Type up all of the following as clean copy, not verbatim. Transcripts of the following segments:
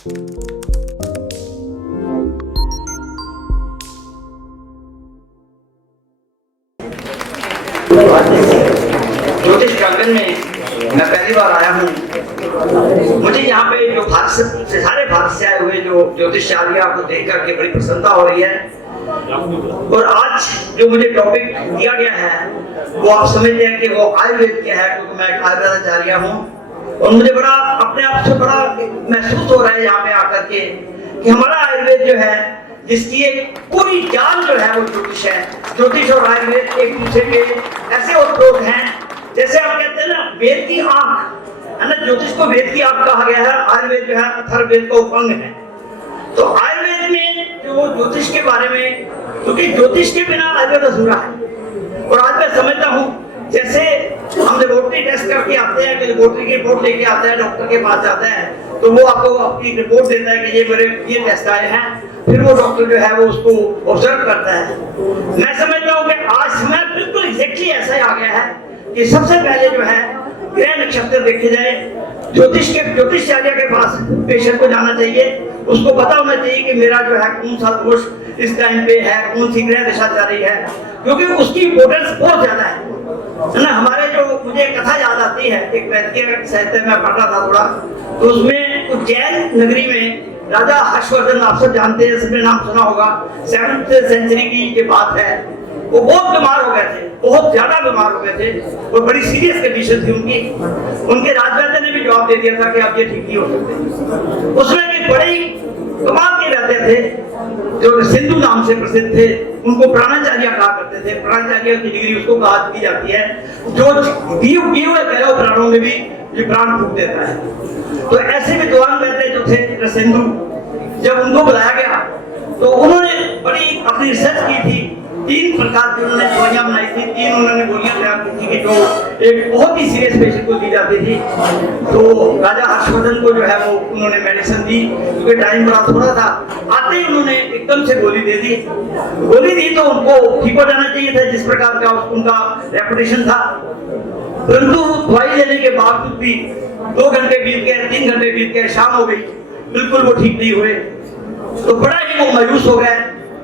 ज्योतिष प्रांगण में मैं पहली बार आया हूँ। मुझे यहाँ पे जो भारत से सारे भारत से आए हुए जो ज्योतिषाचार्य को देख करके बड़ी प्रसन्नता हो रही है। और आज जो मुझे टॉपिक दिया गया है वो आप समझते हैं कि वो आयुर्वेद के है, क्योंकि मैं एक आयुर्वेदाचार्य हूँ और मुझे बड़ा अपने आप से बड़ा महसूस हो रहा है यहाँ पे आकर के कि हमारा आयुर्वेद जो है, जिसकी एक पूरी जान जो है वो ज्योतिष है। ज्योतिष और आयुर्वेद एक दूसरे के ऐसे उत्प्रोत हैं, जैसे आप कहते हैं ना वेद की आंख है ना, ज्योतिष को वेद की आंख कहा गया है, आयुर्वेद जो है अथर्ववेद का उपअंग है। तो आयुर्वेद में जो ज्योतिष के बारे में, क्योंकि ज्योतिष के बिना आयुर्वेद अधूरा है। और आज मैं समझता हूँ जैसे हम लेबोरेटरी टेस्ट करके आते हैं, कि लेबोरेटरी की रिपोर्ट लेके आते हैं, डॉक्टर के पास जाते हैं तो वो आपको अपनी रिपोर्ट देता है कि ये मेरे ये टेस्ट आए हैं, फिर वो डॉक्टर जो है वो उसको ऑब्जर्व करता है। मैं समझता हूँ कि आज समय बिल्कुल एग्जैक्टली ऐसा ही आ गया है कि सबसे पहले जो है ग्रह नक्षत्र देखे जाए। ज्योतिषाचार्य के पास पेशेंट को जाना चाहिए, उसको पता होना चाहिए कि मेरा जो है कौन सा दोष इस टाइम पे है, कौन सी ग्रह दशा चल रही है, क्योंकि उसकी इंपोर्टेंस बहुत ज्यादा है ना। हमारे जो मुझे कथा याद आती है, एक वैदिक साहित्य में पढ़ रहा था थोड़ा, तो उसमें उज्जैन नगरी में राजा हर्षवर्धन, आप सब जानते हैं, सबने नाम सुना होगा, 7th सेंचुरी की ये बात है। वो बहुत बीमार हो गए थे, बहुत ज्यादा बीमार हो गए थे और बड़ी सीरियस कंडीशन थी उनकी। उनके राजवैद्य ने भी जवाब दे दिया था कि आप ये ठीक नहीं हो सकते। उसमें भी बड़े कमाल के वैद्य थे जो सिंधु नाम से प्रसिद्ध थे, उनको प्राणाचार्य कहा करते थे। प्राणाचार्य की डिग्री उसको कहा दी जाती है जो दिए हुए प्राणों में भी ये प्राण फूंक देता है। तो ऐसे विद्वान वैद्य जो थे सिंधु, जब उनको बुलाया गया तो उन्होंने बड़ी अपनी रिसर्च की थी। 3 प्रकार की उन्होंने दवाइयां बनाई थी, 3 उन्होंने गोलियां तैयार की थी कि जो एक बहुत ही सीरियस पेशेंट को दी जाती थी। तो राजा हर्षवर्धन को जो है वो उन्होंने मेडिसिन दी, क्योंकि टाइम बड़ा थोड़ा था। आते ही उन्होंने एकदम से गोली दे दी। गोली दी तो उनको ठीक हो जाना चाहिए था, जिस प्रकार का उनका रेपुटेशन था। परंतु दवाई लेने के बावजूद भी 2 घंटे बीत गए, 3 घंटे बीत गए, शाम हो गई, बिल्कुल वो ठीक नहीं हुए। तो बड़ा ही वो मायूस हो गए,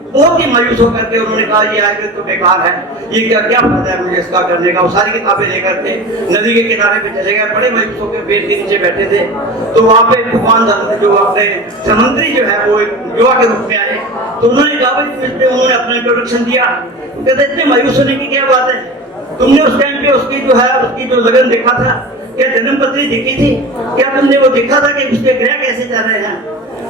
बहुत ही मायूस होकर के उन्होंने कहा ये आयुर्वेद तो बेकार है, ये क्या फायदा है मुझे इसका करने का। वो सारी किताबें लेकर के नदी के किनारे पे चले गए, बड़े मायूस होकर पेड़ के नीचे बैठे थे। तो वहाँ पे भगवान दत्त जो अपने समंत्री जो है वो एक युवा के रूप में आए, तो उन्होंने कहा भाई, उन्होंने अपना इंट्रोडक्शन दिया। कहते इतने मायूस होने की क्या बात है, तुमने उस टाइम पे उसकी जो है उसकी जो लगन देखा था, क्या जन्म पत्री देखी थी, क्या तुमने वो देखा था कि उसके ग्रह कैसे चल रहे हैं।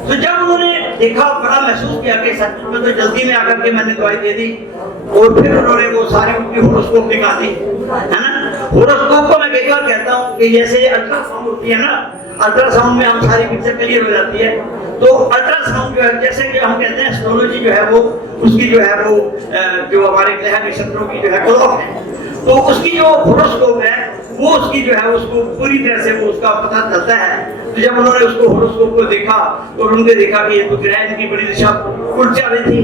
तो जब उन्होंने देखा, बड़ा महसूस किया कि सच में तो जल्दी में आकर के मैंने दवाई दे दी। और फिर उन्होंने वो सारी उनकी होरोस्कोप निकाली, है ना। होरोस्कोप को मैं कई बार कहता हूँ कि जैसे अल्ट्रासाउंड होती है ना, अल्ट्रासाउंड में हम सारी पिक्चर क्लियर हो जाती है। तो अल्ट्रासाउंड जो है, जैसे कि हम कहते हैं एस्ट्रोलॉजी जो है वो उसकी जो है वो जो हमारे ग्रह नक्षत्रों की जो है क्लॉक है, तो उसकी जो होरोस्कोप है वो उसकी जो है उसको पूरी तरह से वो उसका पता चलता है। तो जब उन्होंने उसको होरोस्कोप को देखा तो उन्होंने देखा कि ये तो ग्रह इनकी बड़ी दिशा उल्ट जा रही थी।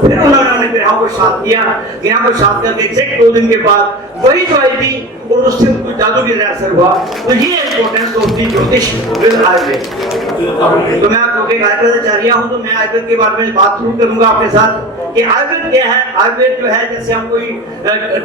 फिर उन्होंने ग्रहों को शांत किया, ग्रहों को शांत करके एग्जैक्ट 2 दिन के बाद वही दवाई दी और उससे उनको जादू की तरह असर हुआ। तो ये इंपॉर्टेंस ऑफ दी ज्योतिष विद आयुर्वेद। तो मैं आपको एक आयुर्वेदाचार्य हूँ, तो मैं आयुर्वेद के बारे में बात शुरू करूंगा आपके साथ कि आयुर्वेद क्या है। आयुर्वेद जो है, जैसे हम कोई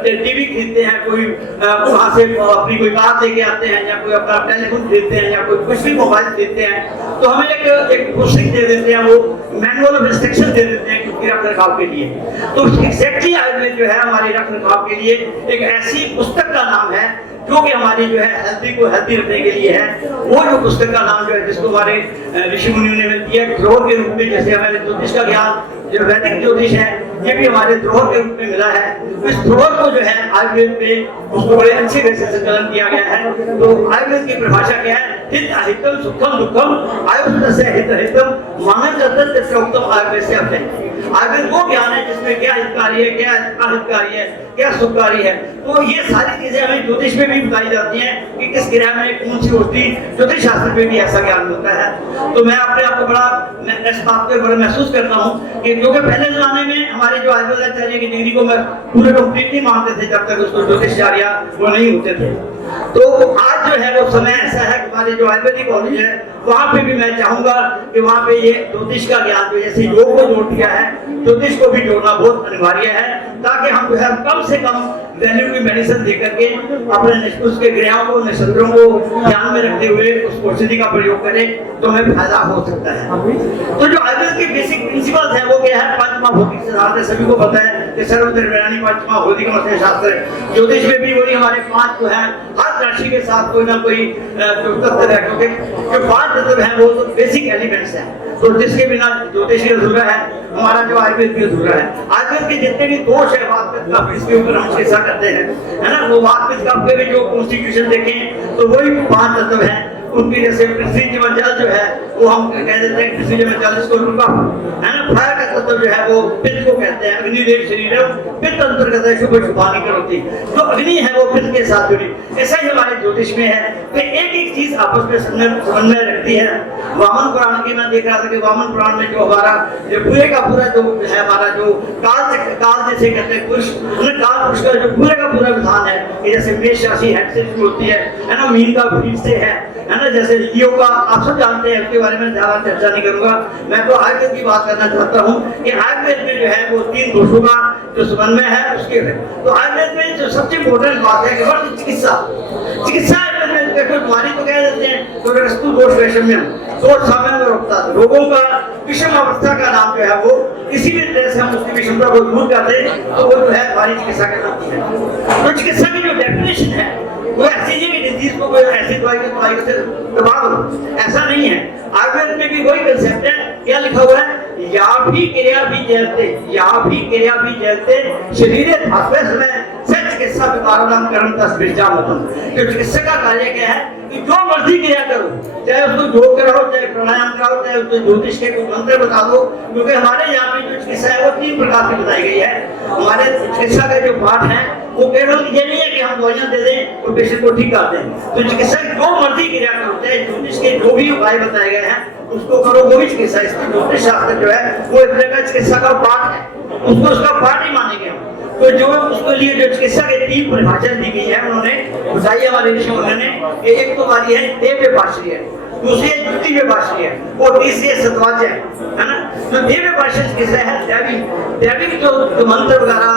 टीवी खरीदते हैं, कोई वहां से अपनी कोई बात लेके आते हैं, या कोई अपना टेलीफोन खरीदते हैं, या कोई कुछ भी मोबाइल खरीदते हैं, तो हमें एक पुस्तक दे देते हैं, वो मैनुअल ऑफ इंस्ट्रक्शन दे देते हैं कि रख रखाव के लिए। तो एग्जैक्टली आयुर्वेद जो है हमारे रख रखाव के लिए एक ऐसी पुस्तक का नाम है जो कि हमारी जो है हेल्दी को हेल्दी रखने के लिए है। वो जो पुस्तक का नाम जो है, जिसको हमारे ऋषि मुनियों ने दिया धरोहर के रूप में, जैसे हमारे ज्योतिष का ज्ञान जो वैदिक ज्योतिष है ये भी हमारे धरोहर के रूप में मिला है। इस धरोहर को जो है आयुर्वेद में उसको बड़े अच्छे तरह से संकलन किया गया है। तो आयुर्वेद की परिभाषा क्या है, हित अहितम सुखम दुखम आयुर्वेद हित हितम मानव जगत उत्तम आयुर्वेद से अपने। आयुर्वेद वो ज्ञान है जिसमें क्या हितकारी है, क्या अहितकारी है, क्या सुखकारी है। तो ये सारी चीजें हमें ज्योतिष में भी बताई जाती हैं कि किस ग्रह में कौन सी औषधि, ज्योतिष शास्त्र में भी ऐसा ज्ञान मिलता है। तो मैं अपने आप को बड़ा इस बात पे बड़ा महसूस करता हूँ कि क्योंकि पहले जमाने में हमारे जो आयुर्वेदाचार्य की डिग्री को मैं पूरे कंप्लीट नहीं मानते थे जब तक उसको ज्योतिषाचार्य वो नहीं होते थे। तो आज जो है वो समय ऐसा है कि हमारे जो आयुर्वेदिक कॉलेज है वहाँ पे भी मैं चाहूंगा कि वहाँ पे ये ज्योतिष का ज्ञान जो जैसे योग को जोड़ दिया है, ज्योतिष को भी जोड़ना बहुत अनिवार्य है, ताकि हम जो है कम से कम वैल्यू की मेडिसिन दे करके अपने उसके ग्रहों को, नक्षत्रों को ध्यान में रखते हुए उस औषधि का प्रयोग करें तो हमें फायदा हो सकता है। तो जो आयुर्वेद के बेसिक प्रिंसिपल्स है वो क्या है? पंचमहाभौतिक सिद्धांत है, सभी को पता है कि सर्वधर्माणी पंचमहाभौतिक मतलब शास्त्र। ज्योतिष में भी वही हमारे 5 जो है, हर राशि के साथ कोई ना कोई तत्व है, क्योंकि जो 5 तत्व है वो तो बेसिक एलिमेंट्स है, तो जिसके बिना ज्योतिष भी अधूरा है, हमारा जो आयुर्वेद भी अधूरा है। आयुर्वेद के जितने भी दोष है वातपित्त कफ, इसके ऊपर हम चिकित्सा करते हैं, है ना। वो वातपित्त कफ के भी जो कॉन्स्टिट्यूशन देखें तो वही 5 तत्व है। उनकी जैसे पृथ्वी जीवन जल जो है वो हम कह देते हैं पृथ्वी जीवन जल, इसको रुका है ना। फायर का तत्व जो है वो पित्त को कहते हैं, अग्निदेव शरीरम पित्त अंतर्गत है शुभ शुभानी करोति, जो अग्नि है वो पित्त के साथ जुड़ी। ऐसा ही हमारे ज्योतिष में है कि एक एक चीज आपस में समन्वय रखती है। वामन पुराण की मैं देख रहा था कि वामन पुराण में जो हमारा जो पूरे का पूरा जो है हमारा जो काल जैसे कहते हैं पुरुष, काल पुरुष का जो पूरे का पूरा विधान है कि जैसे मेष राशि हेड से शुरू होती है ना, मीन का फीट से है ना, जैसे लियो का आप सब जानते हैं, उसके बारे में ज्यादा चर्चा नहीं करूंगा। मैं तो आयुर्वेद की बात करना चाहता हूँ कि आयुर्वेद में जो है वो 3 दोषों का जो समन्वय है उसके है। तो आयुर्वेद में जो सबसे इम्पोर्टेंट बात है कि चिकित्सा आयुर्वेद में देखो, बीमारी तो कह देते हैं तो वस्तु दोष वैषम्यम, दोष साम्य रोकता, रोगों का विषम अवस्था का नाम जो है वो किसी भी तरह से हम उसकी विषमता को दूर करते तो वो जो है हमारी चिकित्सा कहलाती है। तो चिकित्सा की जो डेफिनेशन है वो ऐसी नहीं कि डिजीज को कोई ऐसी दवाई से दबा दो, ऐसा नहीं है। आयुर्वेद में भी वही कंसेप्ट है, क्या लिखा हुआ है? या भी क्रिया भी जलते शरीर धात्वे समय से चिकित्सा विकारणम कर्म तस विरजामतम। तो चिकित्सक का कार्य क्या है कि जो मर्जी क्रिया करो, चाहे उसको योग कराओ, चाहे प्राणायाम कराओ, चाहे उसको ज्योतिष के कोई मंत्र बता दो, क्योंकि हमारे यहाँ पे जो चिकित्सा है वो 3 प्रकार की बताई गई है। हमारे चिकित्सा का जो पाठ है वो केवल ये नहीं है कि हम दवाइयां दे दें और पेशेंट को ठीक कर दें। तो चिकित्सक जो मर्जी क्रिया करो, चाहे ज्योतिष के जो भी उपाय बताए गए हैं उसको करो, वो भी चिकित्सा। इसकी ज्योतिष शास्त्र जो है वो एक तरह का चिकित्सा का पाठ है, उसको उसका पाठ ही मानेंगे हम। तो जो उसके लिए जो चिकित्सा के 3 परिभाषा दी गई है उन्होंने बताई हमारे ऋषियों ने, एक तो हमारी है देव व्यपाश्रय, दूसरी है युक्ति व्यपाश्रय और तीसरी है सत्वाच्य, है ना। जो देव व्यपाश्रय चिकित्सा है दैविक जो मंत्र वगैरह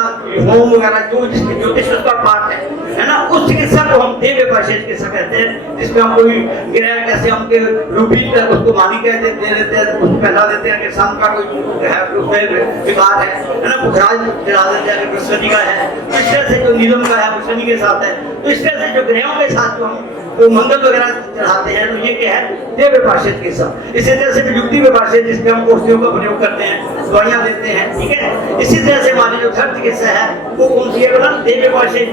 होम वगैरह जो ज्योतिष उसका पाठ है ना, उस चिकित्सा को हम देव व्यपाश्रय चिकित्सा कहते हैं, जिसमें हम कोई ग्रह कैसे हम रूपी उसको मानी कहते दे देते हैं, उसको फैला देते हैं कि शाम का कोई है उसमें विकार है ना, पुखराज चढ़ा देते हैं कि बृहस्पति का है, तो इस तरह से जो नीलम का है बृहस्पति के साथ है। तो इस तरह से जो ग्रहों के साथ जो हम तो मंगल वगैरह चढ़ाते हैं, तो ये क्या है? देव व्यपाश्रय चिकित्सा। इसी तरह से युक्ति व्यपाश्रय जिसमें हम औषधियों का प्रयोग करते हैं, दवाइयां देते हैं, ठीक है। इसी तरह से हमारी जो धर्म चिकित्सा है वो कौन सी है? देव व्यपाश्रय,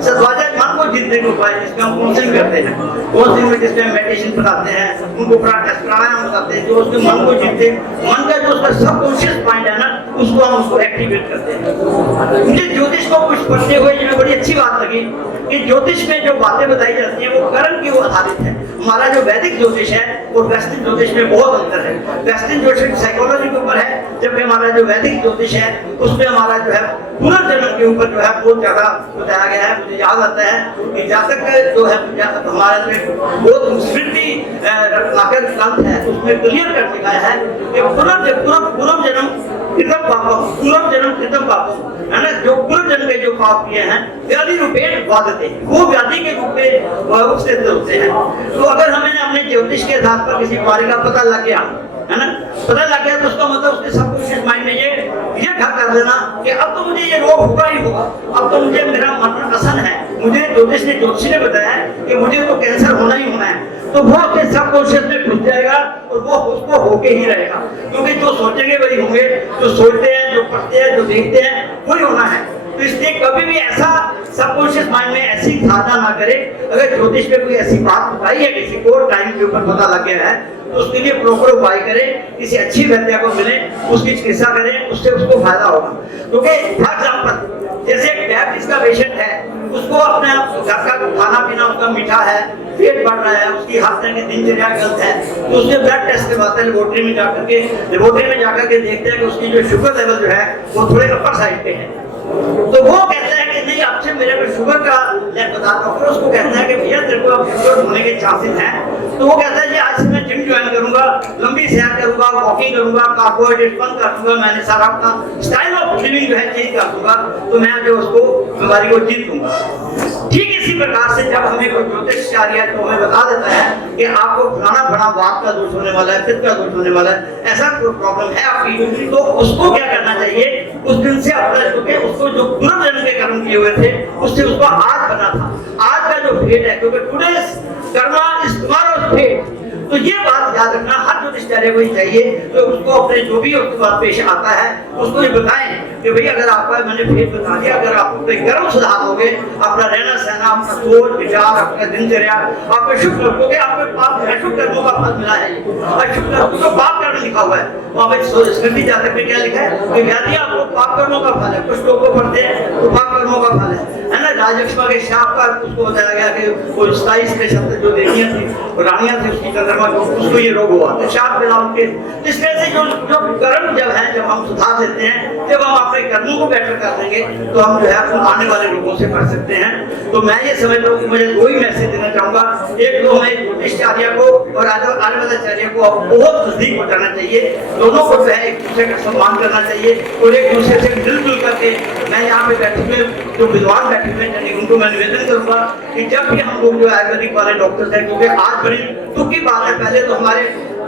सत्वाच्य मन को जीतने के उपाय जिसमें हम काउंसलिंग करते हैं, काउंसलिंग में जिसमें मेडिटेशन बताते हैं, उनको प्राणायाम बताते हैं, जो उसके मन को जीतते, मन का जो उसका सबकॉन्शियस माइंड है ना उसको हम उसको एक्टिवेट करते हैं। मुझे ज्योतिष को कुछ पढ़ते हुए जिन्हें बड़ी अच्छी बात लगी कि ज्योतिष में जो बातें बताई जाती है वो कर्म की ओर आधारित है। हमारा जो वैदिक ज्योतिष है और वेस्टर्न ज्योतिष में बहुत अंतर है। वेस्टर्न ज्योतिष साइकोलॉजी के ऊपर है, जबकि हमारा जो वैदिक ज्योतिष है उसमें हमारा जो है पुनर्जन्म के ऊपर जो है बहुत ज्यादा बताया गया है। मुझे याद आता है कि जातक जो है हमारे बहुत स्मृति रत्नाकर ग्रंथ है उसमें क्लियर कर दिया है कि पूर्व जन्म कृतम पापम, है ना। जो पूर्व जन्म के जो पाप किए हैं व्याधि रूपेण बाधते, वो व्याधि के रूप में उससे होते हैं। तो अगर हमें अपने ज्योतिष के आधार पर किसी बीमारी का पता लग गया, है ना, पता लग गया तो उसका मतलब उसके सबकॉन्शियस माइंड में ये घर कर देना कि अब तो मुझे ये रोग होगा ही होगा, अब तो मुझे मेरा मरण आसान है, मुझे ज्योतिषी ने बताया कि मुझे तो कैंसर होना ही होना है, तो वो अपने सबकॉन्शियस में घुस जाएगा और वो उसको होके ही रहेगा, क्योंकि जो सोचेंगे वही होंगे, जो सोचते हैं, जो पढ़ते हैं, जो देखते हैं वही होना है। तो इसलिए कभी भी ऐसा सबकॉन्शियस माइंड में ऐसी धारणा ना करे। अगर ज्योतिष में कोई ऐसी बात बताई है किसी को, टाइम के ऊपर पता लग गया है, तो उसके लिए प्रॉपर उपाय करें, किसी अच्छी वैद्य को मिले, उसकी चिकित्सा करें, उससे उसको फायदा होगा। क्योंकि फॉर एग्जाम्पल जैसे डायबिटीज का पेशेंट है, उसको अपने घर का खाना पीना उसका मीठा है, पेट बढ़ रहा है, उसकी हर तरह की दिनचर्या गलत है, तो उसने ब्लड टेस्ट करवाते हैं लेबोरेटरी में जाकर के देखते हैं कि उसकी जो शुगर लेवल जो है वो थोड़े अपर साइड पे है। तो वो कहता है कि नहीं, आपसे मेरे को शुगर का बताता हूँ, उसको कहता है कि भैया तेरे को अब शुगर होने के चांसेस हैं। तो वो कहता है जी आज से मैं जिम ज्वाइन करूंगा, लंबी सैर करूंगा, वॉकिंग करूंगा, कार्बोहाइड्रेट बंद कर दूंगा, मैंने सारा अपना स्टाइल ऑफ लिविंग जो है चेंज कर दूंगा, तो मैं जो उसको बीमारी को जीत लूंगा। ठीक इसी प्रकार से जब हमें कोई ज्योतिषाचार्य तो हमें बता देता है कि आपको फलाना बड़ा वात का दोष होने वाला है, पित्त का दोष होने वाला है, ऐसा कोई प्रॉब्लम है आपकी, तो उसको क्या करना चाहिए, उस दिन से अपना चुके उसको जो पूर्व जन्म के कर्म किए हुए थे उससे उसको आज बना था, आज का जो फेट है, क्योंकि today karma is tomorrow's fate. तो ये बात याद रखना हर ज्योतिषाचार्य को ही चाहिए, तो उसको अपने जो भी उसके बाद पेश आता है उसको ये बताएं कि भाई अगर आपका मैंने फेट बता दिया, अगर आप अपने कर्म सुधार होगे, अपना रहना सहना, अपना सोच विचार, अपना दिनचर्या, आप शुभ रखोगे, आपके पाप अशुभ कर्मों का फल मिला है। अशुभ कर्मों को पाप कर्म लिखा हुआ है, वहाँ पे स्मृति जातक में क्या लिखा है कि व्याधि आपको पाप कर्मों का फल है, कुछ लोगों को पढ़ते हैं तो पाप कर्मों का फल है ना। राजलक्ष्मी के शाप का उसको बताया गया कि वो 27 के शब्द जो देवियां थी, रानियां थी, उसकी चंद्रमा उसको ये रोग हुआ तो शाप मिला उनके। इस तरह से जो कर्म जब है, जब हम सुधार देते हैं, जब हम अपने कर्मों को बेटर कर देंगे तो हम जो है आने वाले लोगों से बच सकते हैं। तो मैं ये समझता हूँ कि मुझे दो ही मैसेज देना चाहूंगा, एक तो मैं ज्योतिषाचार्य को और आयुर्वेदाचार्य को बहुत नजदीक पहुंचाना चाहिए, दोनों को जो है एक दूसरे का सम्मान करना चाहिए और एक दूसरे से मिलजुल करके, मैं यहाँ पे बैठे हुए जो विद्वान बैठे हुए हैं उनको मैं निवेदन करूंगा कि जब भी हम लोग जो आयुर्वेदिक वाले डॉक्टर्स हैं, क्योंकि आज बड़ी दुख की बात है, पहले तो हमारे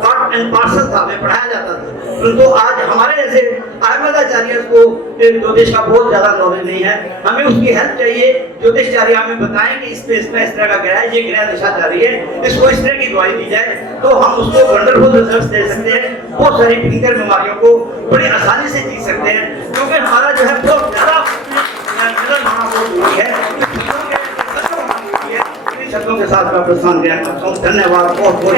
पार्ट एंड पार्सल था, हमें पढ़ाया जाता था, परंतु आज हमारे जैसे आयुर्वेदाचार्य को ज्योतिष का बहुत ज्यादा नॉलेज नहीं है, हमें उसकी हेल्प चाहिए। ज्योतिषाचार्य हमें बताएं कि इसमें इस तरह का ग्रह है, ये ग्रह दशा जा रही है, इसको इस तरह की दवाई दी जाए, तो हम उसको वंडरफुल रिजल्ट दे सकते हैं, बहुत सारी भयंकर बीमारियों को बड़ी आसानी से जीत सकते हैं, क्योंकि हमारा जो है बहुत ज्यादा शब्दों के साथ मैं प्रस्थान करता हूँ। धन्यवाद बहुत बहुत।